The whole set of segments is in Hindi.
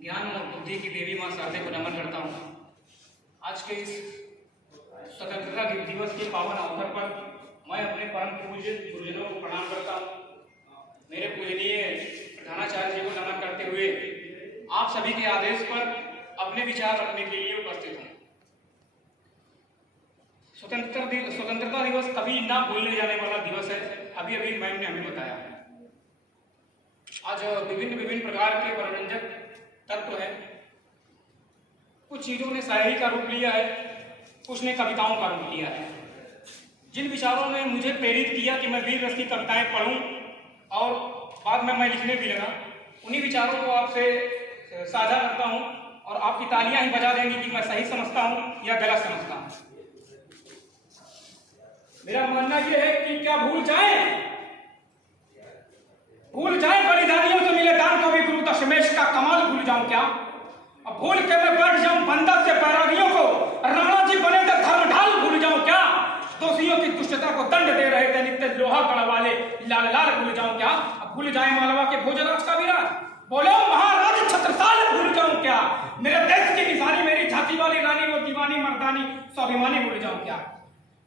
ज्ञान और बुद्धि की देवी माँ शारदे को नमन करता हूँ। आज के इस स्वतंत्रता दिवस के पावन अवसर पर मैं अपने परम पूज्य गुरुजनों को प्रणाम करता हूँ। मेरे पूजनीय प्रधानाचार्य जी को नमन करते हुए आप सभी के आदेश पर अपने विचार रखने के लिए उपस्थित हूँ। स्वतंत्रता दिवस कभी ना भूलने जाने वाला दिवस है। अभी अभी मैम ने हमें बताया। आज विभिन्न प्रकार के मनोरंजक तत्व हैं। कुछ चीजों ने शायरी का रूप लिया है, कुछ ने कविताओं का रूप लिया है। जिन विचारों ने मुझे प्रेरित किया कि मैं वीर रस की कविताएं पढ़ूं और बाद में मैं लिखने भी लगा, उन्हीं विचारों को आपसे साझा करता हूं और आपकी तालियां ही बजा देंगी कि मैं सही समझता हूं या गलत समझता हूं। मेरा मानना यह है कि क्या भूल जाए बलिदानियों से मिले दान को भी गुरु दशमेश का कमाल भूल जाऊं क्या? अब भूल के मैं बैठ जाऊं बंदा से बैरागियों को, राणा जी बने तो धर्म ढाल भूल जाऊं क्या? दोषियों की दुष्टता को दंड दे रहे थे नित्य लोहा गढ़ वाले लाल लाल भूल जाऊं क्या? अब भूल जाए मालवा के भोजराज का विराज, बोलो महाराज छत्रसाल भूल जाऊं क्या? मेरे देश की निशानी मेरी झांसी वाली रानी, वो दीवानी मर्दानी स्वाभिमानी भूल जाऊं क्या?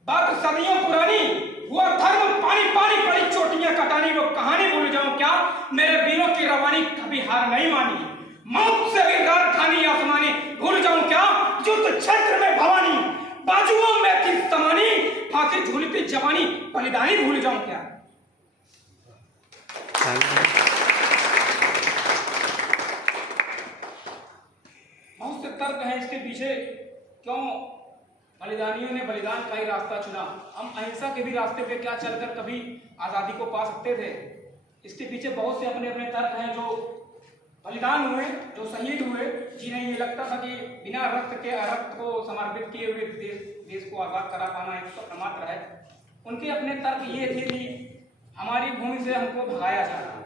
बात सदियों पुरानी, वो धर्म पानी पानी पड़ी चोटियां कटानी, वो कहानी भूल जाऊं क्या? मेरे वीरों की रवानी कभी हार नहीं मानी, मौत से भी राजधानी आसमानी भूल जाऊं क्या? युद्ध क्षेत्र में भवानी, बाजुओं में थी समानी, फांसी झूलती जवानी बलिदानी भूल जाऊं क्या? बहुत से तर्क हैं इसके पीछे, क्यों बलिदानियों ने बलिदान का ही रास्ता चुना। हम अहिंसा के भी रास्ते पे क्या चलकर कभी आजादी को पा सकते थे? इसके पीछे बहुत से अपने अपने तर्क हैं। जो बलिदान हुए, जो शहीद हुए, जिन्हें ये लगता था कि बिना रक्त के रक्त को समर्पित किए हुए देश को आजाद करा पाना एक स्वप्न मात्र है, उनके अपने तर्क ये थे कि हमारी भूमि से हमको भगाया जा रहा।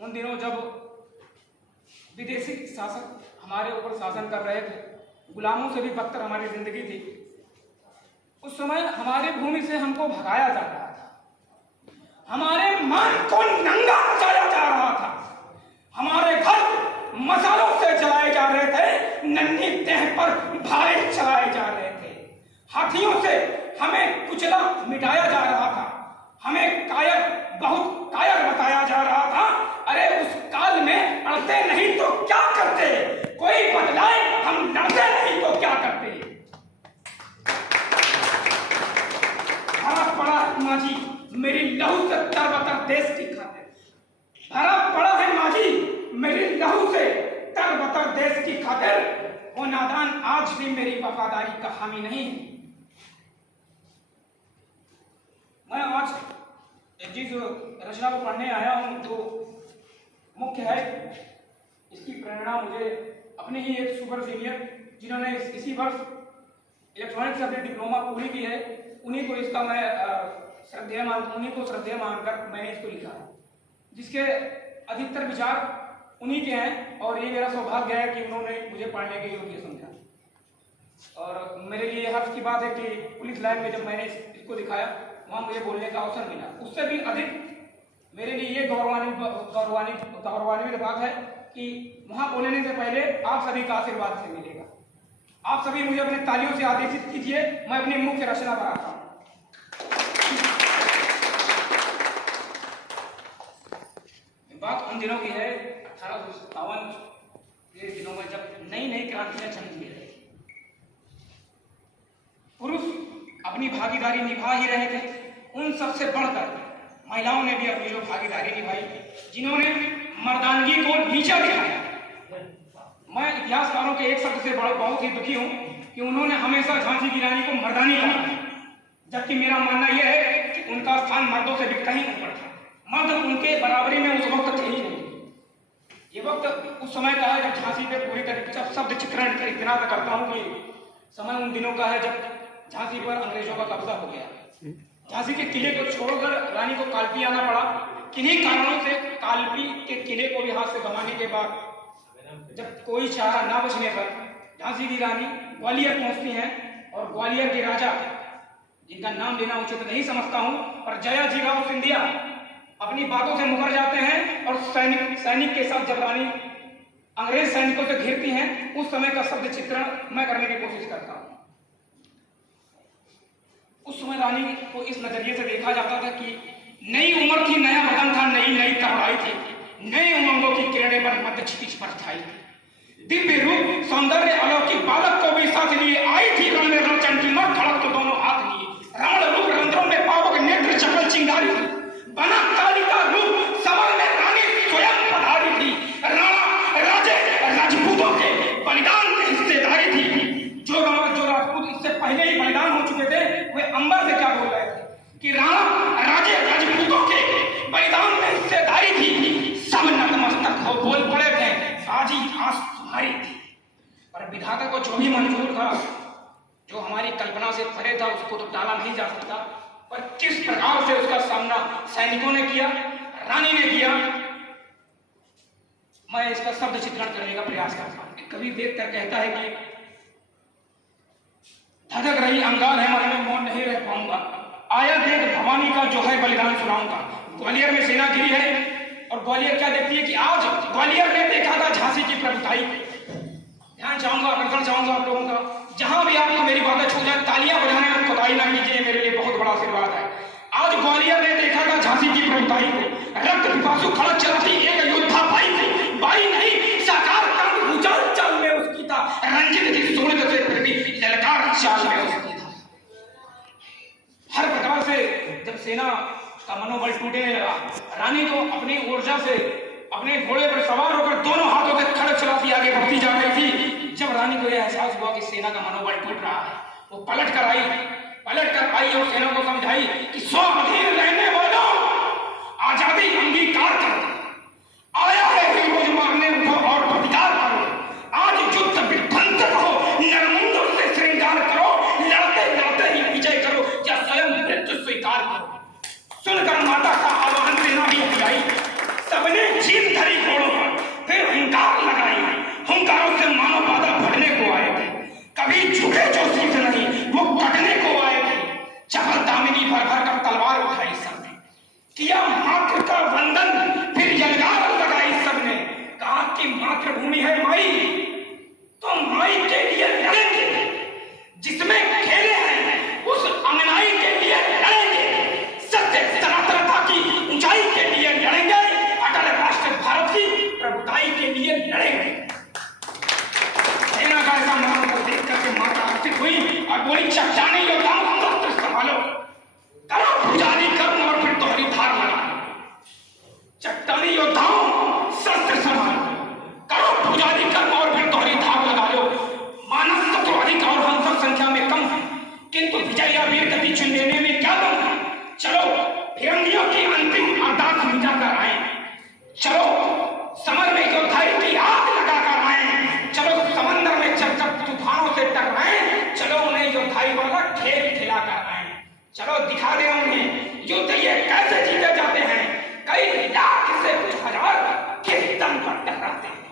उन दिनों जब विदेशी शासक हमारे ऊपर शासन कर रहे थे, गुलामों से भी बदतर हमारी जिंदगी थी, उस समय हमारे भूमि से हमको भगाया जा रहा था, हमारे मान को नंगा नचाया जा रहा था, हमारे घर मसालों से जलाए जा रहे थे, नन्ही देह पर भाले चलाए जा रहे थे, हाथियों से हमें कुचला मिटाया जा रहा था, हमें कायर बहुत कायर बताया जा रहा था। अरे उस काल में अड़ते नहीं तो क्या करते, कोई बदलाए हम लड़ते नहीं तो क्या करते। भरा पड़ा माझी मेरी लहू से तरबतर देश की खातिर, भरा पड़ा है माझी मेरी लहू से तरबतर देश की खातिर, वो नादान आज भी मेरी वफादारी का हामी नहीं है। मैं आज जिस रचना को पढ़ने आया हूं जो मुख्य है, इसकी प्रेरणा मुझे अपने ही एक सुपर सीनियर जिन्होंने इसी वर्ष इलेक्ट्रॉनिक्स से अपनी डिप्लोमा पूरी की है, उन्हीं को इसका मैं श्रद्धेय मानकर मैंने इसको लिखा है, जिसके अधिकतर विचार उन्हीं के हैं और ये मेरा सौभाग्य है कि उन्होंने मुझे पढ़ने के योग्य समझा। और मेरे लिए हर्ष की बात है कि पुलिस लाइन में जब मैंने इसको दिखाया वहाँ मुझे बोलने का अवसर मिला। उससे भी अधिक मेरे लिए ये गौरवान्वित बात है कि वहां बोलने से पहले आप सभी का आशीर्वाद से मिलेगा। आप सभी मुझे अपने तालियों से आदेशित कीजिए, मैं अपनी मुख्य रचना पर आता हूं। बात उन दिनों की है 1857 के दिनों में, जब नई नई क्रांतियां चमकी रही। पुरुष अपनी भागीदारी निभा ही रहे थे, उन सबसे बढ़कर महिलाओं ने भी अपनी जो भागीदारी निभाई, जिन्होंने मर्दानगी को नीचा दिखाया। मैं इतिहासकारों के एक शब्द से बहुत ही दुखी हूं कि उन्होंने हमेशा झांसी की रानी को मर्दानी कहा, जबकि मेरा मानना यह है कि उनका स्थान मर्दों से भी कहीं ऊपर था। मर्द उनके बराबरी में उस वक्त थे ही नहीं। ये वक्त उस समय का है जब झांसी पे पूरी तरीके से शब्द चित्रण इतना करता हूं कि समय उन दिनों का है जब झांसी पर अंग्रेजों का कब्जा हो गया। झांसी के किले को छोड़कर रानी को कालपी आना पड़ा। किन्हीं कारणों से कालपी के किले को भी हाथ से गंवाने के बाद जब कोई चारा ना बचने पर झांसी की रानी ग्वालियर पहुंचती हैं और ग्वालियर के राजा, जिनका नाम लेना उचित नहीं समझता हूं, और जयाजीराव सिंधिया अपनी बातों से मुकर जाते हैं और सैनिक के साथ जब रानी अंग्रेज सैनिकों से घिरती हैं, उस समय का शब्द चित्रण मैं करने की कोशिश करता हूं। उस समय रानी को इस नजरिए से देखा जाता था कि नई उम्र थी, नया बदन था, नई नई तड़ाई थी, नए उमंगों की किरणें पर मध्य क्षितिज पर छाई थी। दिव्य रूप सौंदर्य अलौकिक बालक को भी साथ लिए आई थी रण में रणचंडीमर खड़क तो दोनों हाथ लिए, रावण रूप रंध्रों में पावक नेत्र चपल चिंगारी थी, बना कालिका रूप समर में रानी स्वयं पधारी थी, राणा राजे राजपूतों के बलिदान में हिस्सेदारी थी। जो राजपूत इससे पहले ही बलिदान हो चुके थे, वे अंबर से क्या बोल रहे थे कि राणा राजे राजपूतों के बलिदान में हिस्सेदारी थी, सब नतमस्तक हो बोल पड़े थे, साजी आस तुम्हारी थी। पर विधाता को जो भी मंजूर था, जो हमारी कल्पना से परे था, उसको तो टाला नहीं जा सकता। पर किस प्रकार से उसका सामना सैनिकों ने किया, रानी ने किया, मैं इसका शब्द चित्रण करने का प्रयास करता हूं। कवि देखकर कहता है कि धधक रही अंगार है मन में, मौन नहीं रह पाऊंगा, आया देख भवानी का जो है बलिदान सुनाऊंगा। ग्वालियर में सेना गिरी है और ग्वालियर क्या देखती है कि आज ग्वालियर ने देखा था झांसी की प्रभुताई। ध्यान चाहूंगा, आकर्षण चाहूंगा आप लोगों का, जहां भी आपको मेरी बातें छू जाए तालियां बजाने में खुदाई ना कीजिए, मेरे लिए बहुत बड़ा आशीर्वाद है। आज ग्वालियर ने देखा था झांसी की प्रभुताई को, रक्त पिपासु खड़क चलाती एक योद्धा बाई थी, बाई नहीं साकार कांड भूचाल चाल में उसकी था, रंजित की सूरत से फिर भी ललकार चाल में उसकी था। हर प्रकार से जब सेना का मनोबल टूटने लगा, रानी तो अपनी ऊर्जा से अपने घोड़े पर सवार होकर दोनों हाथों से खड़क चलाती आगे बढ़ती जा रही थी। जब रानी को यह एहसास हुआ कि सेना का मनोबल टूट रहा है, वो पलट कर आई और सेना को समझाई कि स्वाधीन रहने वालों, आजादी अंगीकार करो, आया है विरोध मारने उठो और प्रतिकार करो, आज युद्ध विध्वंसक हो, नरमुंडों से श्रृंगार करो, लड़ते लड़ते ही विजय करो या स्वयं मृत्यु स्वीकार करो। सुनकर माता का आह्वान सेना भी आई, सबने जीत धरी घोड़ों पर, फिर हुंकार लगाई, हुंकारों से मानो बादल फटने को आए थे, कभी झुके जो शीश नहीं वो कटने को आए थे, चपल दामिनी भर भर कर तलवार उठाई सबने, किया मातृ का वंदन, फिर यलगार लगाई सबने, कहा कि मातृभूमि है माई, तो माई के लिए लड़ेंगे, जिसमें खेले हैं उस अंगनाई के लिए लड़ेंगे, सत्य सनातनता की ऊंचाई के लिए लड़ेंगे, अटल राष्ट्र भारत की प्रभुताई के लिए लड़ेंगे। सेना का ऐसा नाम को देख करके माता आश्चर्य हुई और बोली, चट्टानी योद्धाओं शस्त्र संभालो, करो पुजारी कर्म और फिर दोहरी धार लगा। चट्टानी योद्धाओं शस्त्र संभालो, करो पुजारी कर्म और फिर दोहरी धार लगा लो। मानव शत्रु अधिक और हम सब संख्या में कम है, किंतु विजय या वीर गति चुन लेने में क्या दम है। चलो फिरंगियों की अंतिम अरदास मिटा कर आए, चलो समर में योद्धाई की आग लगा कर आए, चलो समंदर में चरचर तूफानों से टकराएं, चलो उन्हें योद्धाई वाला खेल खिला कर आए, चलो दिखा दे उन्हें युद्ध ये कैसे जीते जाते हैं, कई लाख से कुछ हजार किस दम पर टकराते हैं।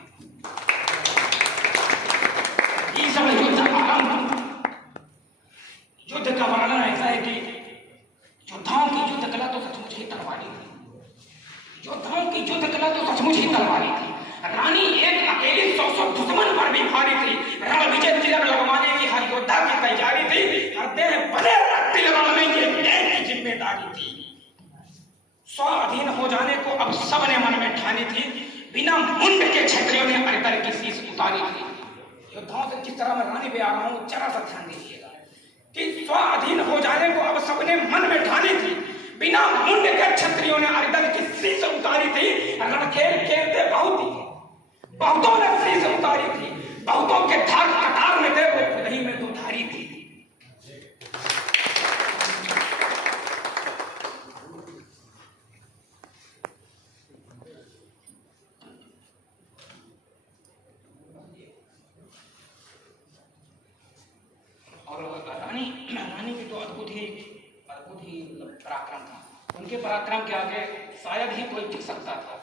ये सब युद्ध आरंभ, युद्ध का वर्णन ऐसा है कि योद्धाओं की युद्ध कला तो सचमुच ही तलवारी थी, योद्धाओं की युद्ध कला तो सचमुच ही तलवारी थी। रानी एक अकेली 100 दुश्मन पर भी भारी थी, रण विजय तिलक लगवाने की हर योद्धा की तैयारी थी, हर देह बने तिलक में ये देह की जिम्मेदारी थी। स्वाधीन हो जाने को अब सबने मन में ठानी थी, बिना मुंड के क्षत्रियों ने अरिदल की शीश उतारी थी। योद्धाओं से किस तरह मैं रानी पे आ रहा हूं, जरा सा ध्यान दीजिएगा कि स्वाधीन हो जाने को अब सबने मन में ठानी थी, बिना मुंड के क्षत्रियों ने अरिदल की शीश उतारी थी। रण खेल खेलते बहुतों ने शीश उतारी थी, बहुतों के धार कटार में थे, वो खुद ही में दुधारी थी। और रानी की तो अद्भुत ही पराक्रम था, उनके पराक्रम के आगे शायद ही कोई टिक सकता था।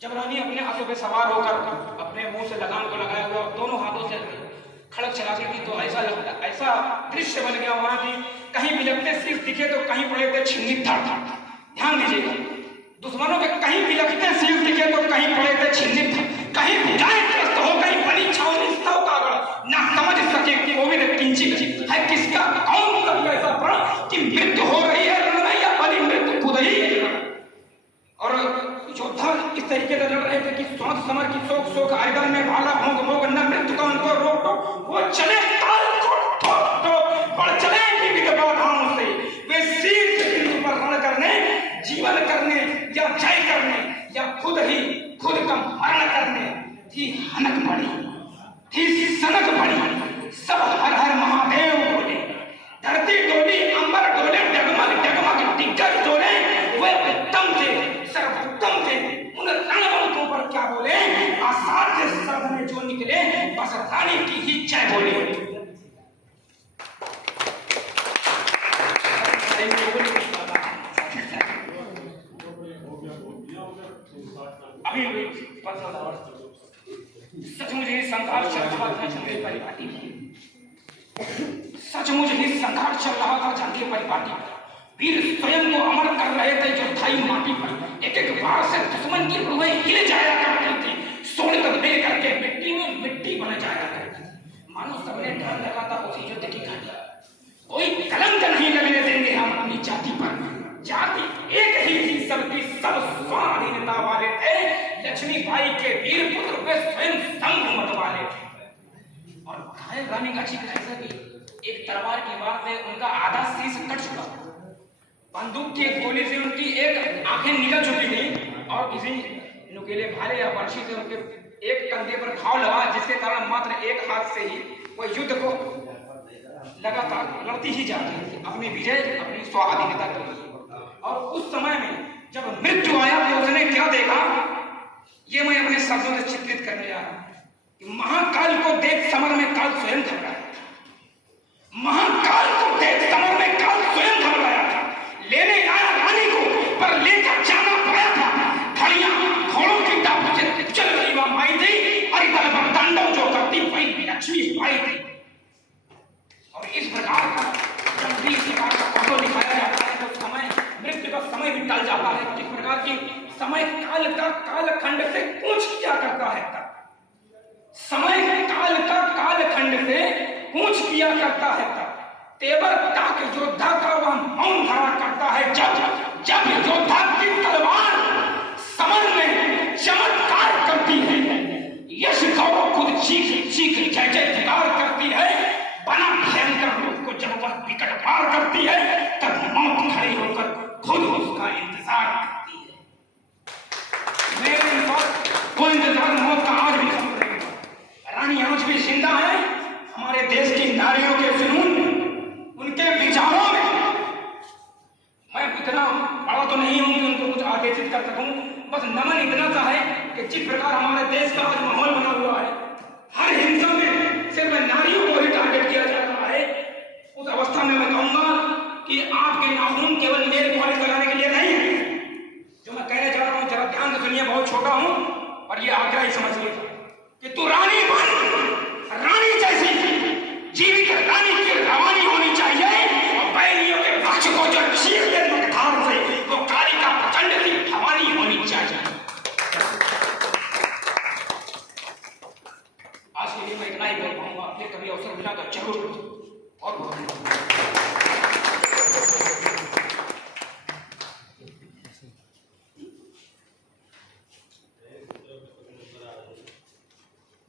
जब रानी अपने हाथों पे सवार होकर अपने मुंह से लगाम को लगाया हुआ दोनों हाथों से खड़क चलाती थी, तो ऐसा दृश्य बन गया वहां की, कहीं बिलखते शीश दिखे तो कहीं पड़े थे छिन्नी धड़ धड़। ध्यान दीजिएगा, दुश्मनों के कहीं बिलखते शीश दिखे तो कहीं पड़े थे छिन्नी धड़, कहीं योद्धा इस तरीके से लड़ रहे थे कि स्वांत समर की शोक शोक आयदन में भाला भोग भोग न मृत्यु का उनको रोक टोक, वो चले काल को ठोक ठोक, बढ़ चले विविध बाधाओं से, वे शीर्ष बिंदु पर रण करने, जीवन करने या जय करने या खुद का मरण करने। थी हनक बड़ी, थी सनक बड़ी, सब हर हर महादेव बोले, धरती डोली अंबर डोले, डगमग डगमग दिग्गज डोले, वे उत्तम थे सर्वोत्तम थे। उन रणवंतों पर क्या बोले, असाध्य शब्द में जो निकले बस रानी की ही जय बोले। अभी सचमुच ही संघर्ष चल रहा था जंगे परिपाटी, सचमुच ही संघर्ष चल रहा था जंगे परिपाटी। वीर स्वयं को अमर कर रहे थे योद्धाई माटी पर। एक एक बार से दुश्मन की रूहें हिल जाया करती थी, सोने को दे करके मिट्टी में मिट्टी बन जाया करती थी। मानो सबने डर लगा था उसी युद्ध की घड़ी, कोई कलंक नहीं लगने देंगे हम अपनी जाति पर। जाति एक ही थी सबकी, सब स्वाधीनता वाले थे। लक्ष्मीबाई के वीर पुत्र पे स्वयं संग मत वाले थे। और घायल रानी का जिक्र ऐसा कि एक तलवार की वार से उनका आधा शीश कट चुका, बंदूक की एक गोली से उनकी एक आंखें निकल चुकी थी और किसी नुकीले भाले या बर्छी से उनके एक कंधे पर घाव लगा, जिसके कारण मात्र एक हाथ से ही वो युद्ध को लगातार लड़ती ही जाती थी अपनी विजय, अपनी स्वाधीनता के लिए। और उस समय में जब मृत्यु आया तो उसने क्या देखा, ये मैं अपने शब्दों से चित्रित करने जा रहा हूं। महाकाल को देख समर में काल स्वयं घबराया था। महाकाल को देख समर में काल स्वयं घबराया था। लेने आया रानी को पर लेकर जाना पाया था। खड़ियां घोड़ों की टापों से चल रही वह माई थी, अरिदल पर तांडव जो करती वही लक्ष्मीबाई थी। और इस प्रकार का जब भी इस प्रकार का फोटो दिखाया जाता है तो समय मृत्यु का समय भी टल जाता है। जिस प्रकार की समय काल का कालखंड से कूच किया करता है, समय काल का कालखंड से कूच किया करता है, तेवर ताक योद्धा का वह मौन धारण करता है। जब योद्धा की तलवार समर में चमत्कार करती है, यश गौरव खुद चीख चीख जय जयकार करती है, बना भयंकर रूप को जब वह विकट पार करती है, तब मौत खड़ी होकर खुद उसका इंतजार करती है। मेरे वो इंतजार मौत का आज भी खत्म नहीं हुआ। रानी आज भी जिंदा है। हमारे देश की नारियों के जुनून, उनके विचारों में मैं इतना बड़ा तो नहीं हूं कि उनको कुछ आदेशित कर सकूं, बस नमन इतना सा है कि जिस प्रकार हमारे देश का आज माहौल बना हुआ है, हर हिंसा में सिर्फ नारियों को ही टारगेट किया जा रहा है, उस अवस्था में मैं कहूंगा कि आपके नाखून केवल नेल पॉलिश लगाने के लिए नहीं है। जो मैं कहने जा रहा हूं जरा ध्यान से सुनिए, बहुत छोटा हूं और ये आग्रह ही समझ लीजिए कि तू रानी बन, रानी जैसी जीवित रानी की